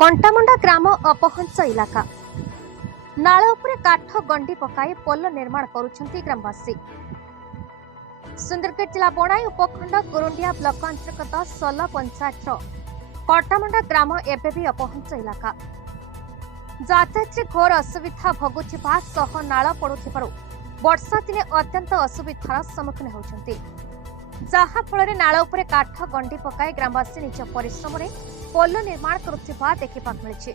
कंटामुंडा ग्राम अपहंच इलाका नाल उपरे काठ गंडी पकाई पोल निर्माण करुछंती ग्रामवासी। सुंदरगढ़ जिला बणाई उपखंड गुरुंडिया ब्लॉक अंतर्गत सल पंचायत कंटामुंडा ग्राम एबे भी अपहंच इलाका। यातायात घोर असुविधा भोगुथिबा सह नाल पड़ुथिबारु वर्षा दिने अत्यंत असुविधार सम्मुखीन होउछंती, जहा फल नाल उपरे काठ गंडी पकाई ग्रामवासी निज परिश्रम रे पोल निर्माण करुथिबा देखिबा मिलिछि।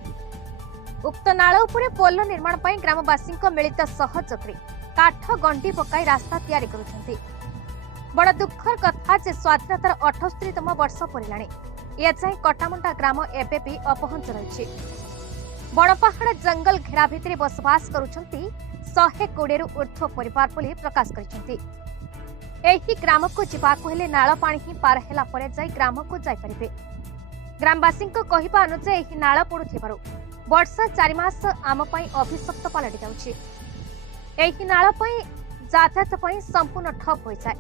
उक्त नाल उपरे पोल निर्माण पई ग्रामवासी मिलित सहयोग रे काठ गंडी पकाई रास्ता तैयारी करुछंती। बड़ दुखर कथा जे स्वाधीनतार 78तम वर्ष परिलाणी एजाई कटामुंडा ग्राम एबे भी अपहंच रहिछि। बणपहाड़ जंगल घेरा भितरे बसवास करुछंती 120 रु ऊर्ध्व परिवार बोली प्रकाश करिसंती। एही ग्राम को जिबाकु हेले नाळ पानी ही पार हेला परे जाई ग्राम को जाई परिबे। ग्रामवासी कहवा अनुसार एही नाळ पड़ुथिबारु वर्षा 4 मास आम पई अभिशप्त पलटि जाउछि। एही नाळ पई यातायात पई संपूर्ण ठप होई जाय।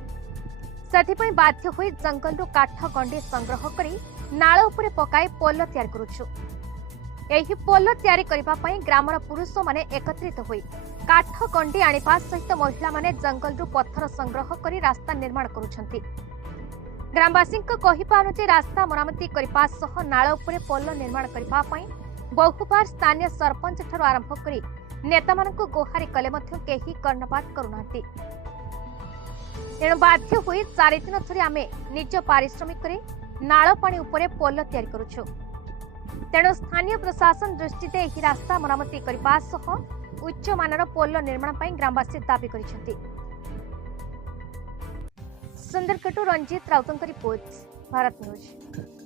सेथिपई बाध्य होई जंगलरु काठ गंडी संग्रह करी नाळ उपरे पकाई पोल तैयार करूछु। एही पोल तैयारी करिबा पई ग्रामर पुरुष माने एकत्रित होई काठ गंडी आनिबा सहित महिला माने जंगलरु पत्थर संग्रह करी रास्ता निर्माण करूछंती। ग्रामवासी कहवा अनुसार रास्ता मरामती करने सह नाळ उपरे पोल निर्माण करने बहुबार स्थानीय सरपंच ठारू आरंभ करी नेता मानकु गुहारी कले मध्य केही कर्णपात करुनांती। तेणु बाध्य होई 4 दिन धरी आमे निज पारिश्रमिक रे नाळ पानी उपरे पोल तैयारी करूछु। तेणु स्थानीय प्रशासन दृष्टि दे एही रास्ता मरामती करने सह उच्च मानर पोल निर्माण पई ग्रामवासी दाबी करिसेंती। सुंदरगढ़ रंजीत राउतंक रिपोर्ट, भारत न्यूज।